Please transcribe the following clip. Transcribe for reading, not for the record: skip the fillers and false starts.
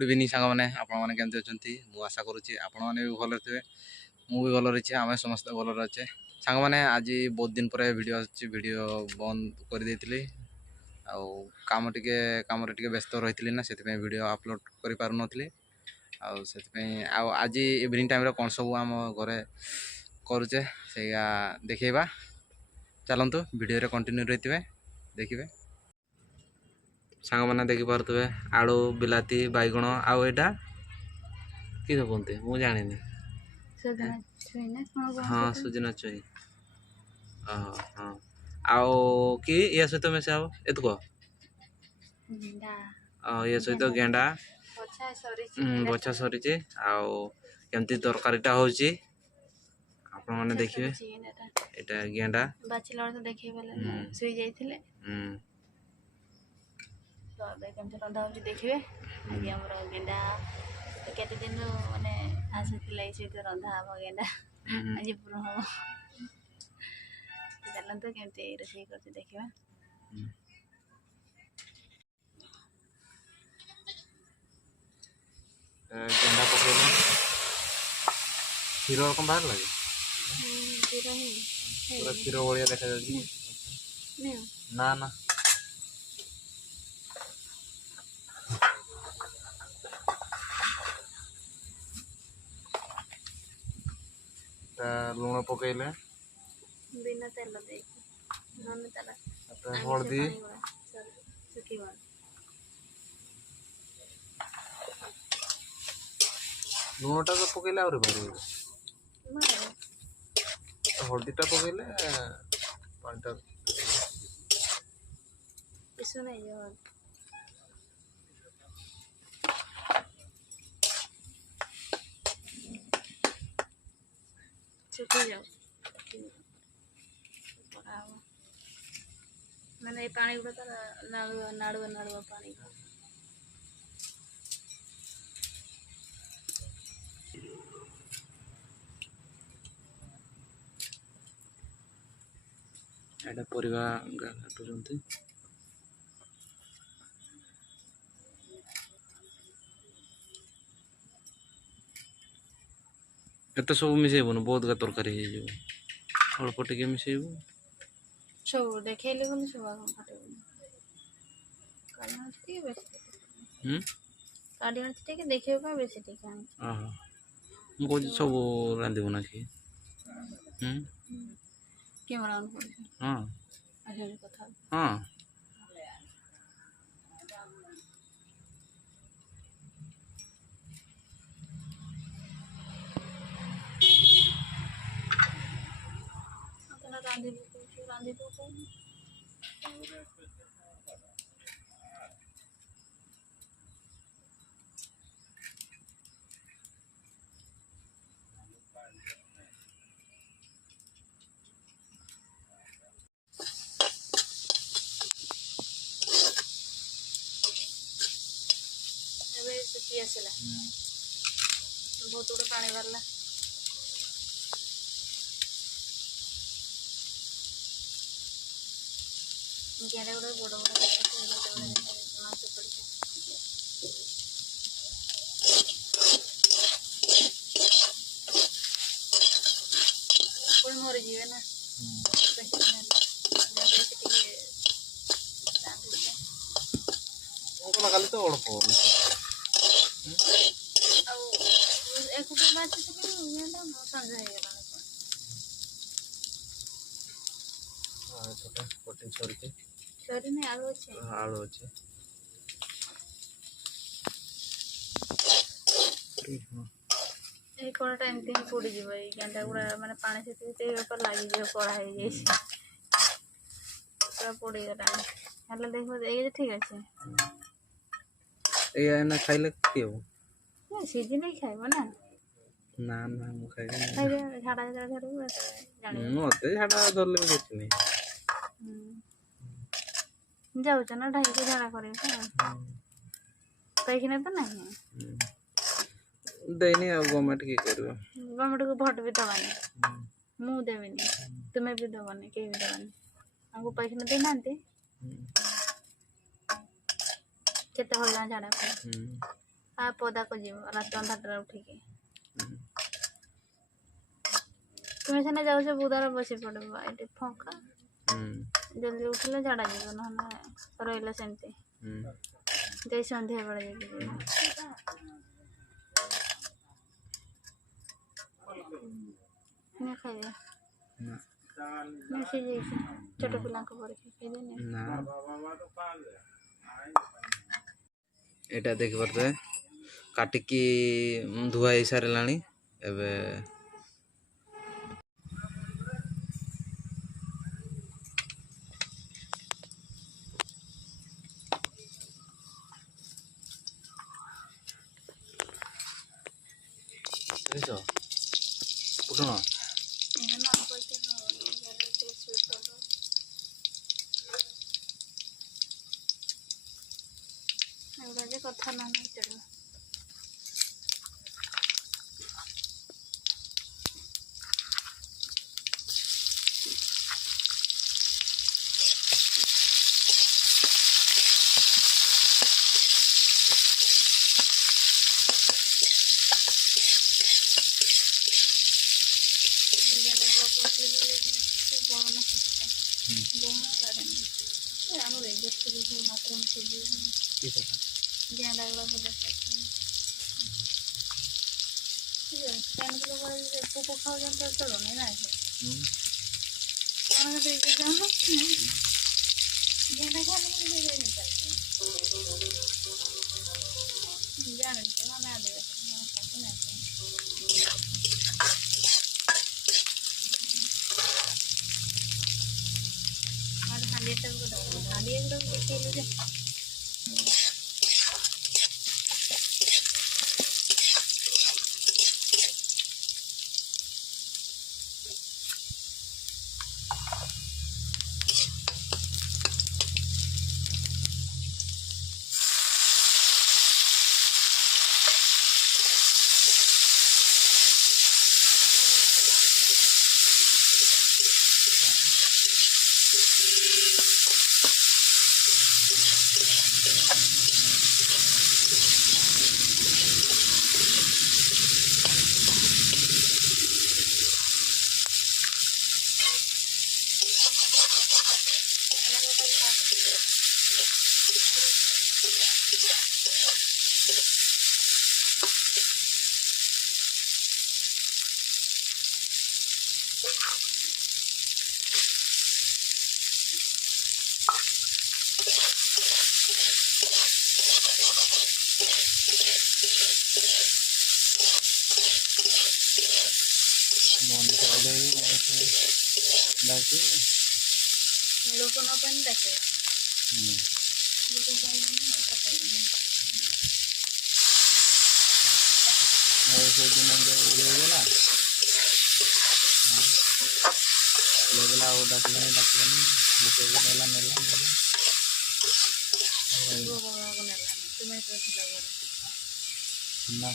Good evening सांग मैंने आपण केमती अच्छा मुझे आशा करुच्ची आपण मैंने भी भल थे मुझे भल रही आम समस्त भल अच्छे सांग मैंने आज बहुत दिन पर वीडियो बंद कर देती आम टे व्यस्त रही ना से वीडियो अपलोड कर पार नी आज इवनिंग टाइम कौन सब आम घरे करुचे से देखा चलतु वीडियो कंटिन्यू रही थे देखिए सांग मैंने देखी पारे आलू बिलाती बैगण आउ एटा कि कहते मुझे जानी हाँ सुजना छुई हाँ आउ कि या सहित मिसा हम एतक या सहित गेंडा बछा सरी आमती तरकारीटा हो आपण मैंने देखिए एटा गेंडा केमती रंधा हो देखिए आज आम गेंडा केते दिन माने आसी रंधा हम गेंडा आज पूरा हम चलते केमती रोषे कर देखा गेंडा पकड़ क्षीर रकम बाहर लगे पूरा क्षीर भाया देखा ना ना लुण पकईले बिना तेल हल्दी लुणटा तो पकईले आउरी बाहर हल्दीटा पकईले पानीटा सुखी जाओ मैंने पानी गुड़ा तो नाड़ुआ नाड़ुआ पानी एटा परिवा काटुचंती एत सब मिसेबन बहुत का तरकारी अल्प टे मिसेबू सब देखले बोले सब काढ़ी आनी देखिए बेस ठीक मुझे सब रांधबू ना कि कैमरा ऑन कर हाँ अच्छा कथा हाँ रांधि सुखी आसला बहुत गुड़े पानी बाहरला गेंडा गुड़ा बड़ बड़ मांस पड़े मरी जीवे ना खाली तो अल्प आलू अच्छे कड़ा टाइम पोड़ जी गेंडा गुड़ा माने पानी से लगी कड़ा हो पूरा पोड़गला देख ठीक अच्छे ना खाइले कि हो सीधी नहीं खाइब ना ना ना मु खाइबे झाड़ा झाड़ा मते झाड़ा धरले भी କିଛି नहीं जाऊच ना ढाई के झाड़ा करे पैखना तो नहीं देनी गवर्नमेंट की करबो गवर्नमेंट को भोट भी दबानी मु देविनी तुम्हें भी दबानी के भी दबानी हमको पैखना देना केते होला झाड़ा ପଦାକୁ ଯିବ ରାତି ଅନ୍ଧାରଟାରେ ଉଠିକି। ତୁମେ ସିନା ଯାଉଛ ବୁଦାରେ ବସି ପଡ଼ିବ, ଏଠି ଫଙ୍କା ଜଲ୍ଦି ଉଠିଲେ ଝାଡ଼ା ଯିବ, ନହେଲେ ରହିଲେ ସେମିତି ଯାଇ ସନ୍ଧ୍ୟାବେଳେ ଯାଇକି ଯିବ। ଖାଇଦିଅ ମିଶିଯାଇଛି ଛୋଟ ପିଲାଙ୍କ ପରୀକ୍ଷା ଖାଇଦେନି। ଏଇଟା ଦେଖିପାରୁଥିବେ କାଟିକି ଧୁଆ ହେଇ ସାରିଲାଣି। ଏବେ ଫୁଟଣ ଏଗୁଡ଼ା ଯେ କଥା ନାହିଁ ଚଳିବ। ଆମର ଏଜେଷ୍ଟ ସବୁ ମାତ୍ର ଜ୍ଞାନ ପୋକ ଖାଉଛନ୍ତି ଚଳୁନି ନା କ'ଣ ଦେଇଛ ଜ୍ଞାନ ଜାଣିଛ ନା ନା ଦେବେ ହାଣ୍ଡି ଏଗୁଡ଼ାକୁ ଦେଖେଇଲୁ ଯେ ଲୋକ ନ ପାଇଁ ଡାକିବା ଲୋକ ଆଉ ଡାକିଲାନି ନେଲା ତୁମେ ଥିଲା ଘରେ ନା